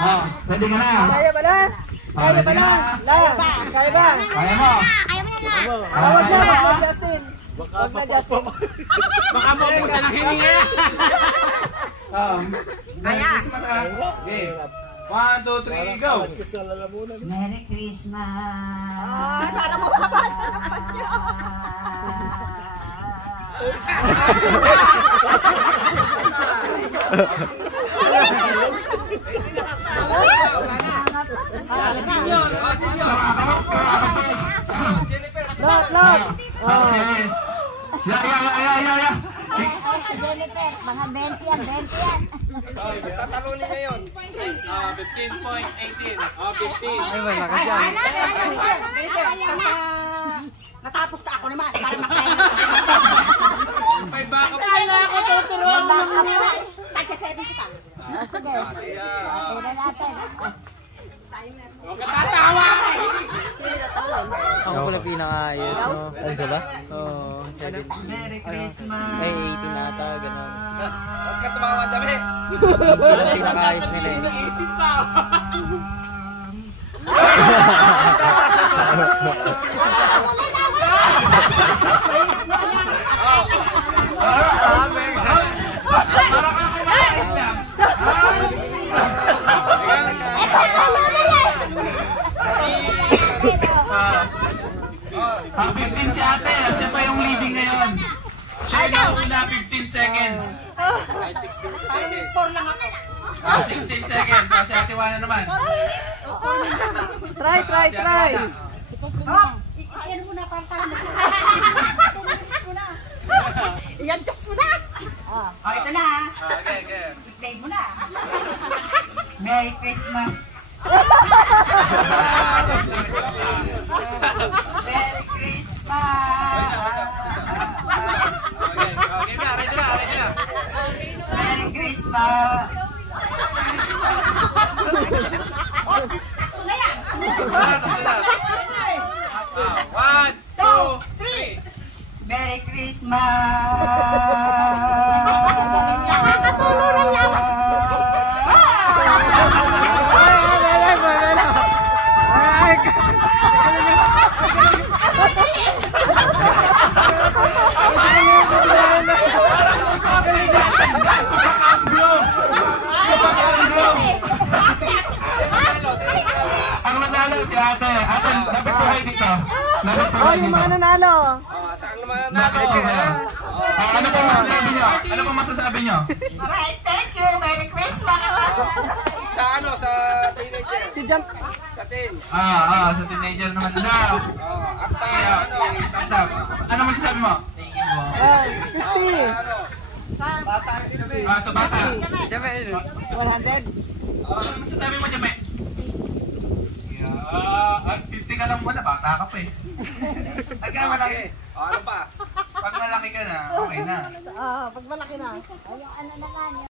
Pwede ka na. Kaya ba na? Kaya ba na? Kaya ba? Kaya ba? Kaya mo. Kaya mo yan na. Wag na, Justin. Wag na, Justin. Baka maubusan ang hininga. Merry Christmas ha. Okay. 1, 2, 3, go! Merry Christmas. Ay, para mababasa ng pasyon. Lot. Ya. Jennifer, mga 20 yan. Tatalunin niya yun. 15.18. 15. Ay, wala ka dyan. Natapos na ako naman para makain. May backup. Sana ako tuturuan mo naman. Tagka-7 kita. Sige. Tignan natin. Huwag ka tatawa! Ako pala pinakaayos, no? Ay, ba? Oo. Merry Christmas! Ay, 18 na ata, gano'n. Huwag ka tumawa dami! Pinakaayos nila eh. Naisip pa! Ang 15 si ate, siya pa yung leading ngayon. Siya yung una 15 seconds. Ay, 16 seconds. 16 seconds. Si ate Wana naman. Try. Ayan muna para I-adjust mo na. Oh, ito na. Okay. I-play mo na. Merry Christmas. Merry Christmas. Merry Christmas. One, two, three. Merry Christmas. Ang nanalo si ate. Ate, lapit po kayo dito. Oh, yung mga nanalo. Saan naman natin? Ano pong masasabi nyo? Ano pong masasabi nyo? Alright, thank you. Merry Christmas. Sa ano? Sa teenager? Si Jump. Sa teen? Sa teenager naman daw. At sa Kaya, ano? tandam. Ano masasabi mo? Thank you po. 50. Ano? Sa bata. 100. Ano masasabi mo, Jame? 50 ka lang muna, bata ka pa eh. Pagka malaki, Ano pa? pag malaki ka na, okay na. Pag malaki na. Ano naman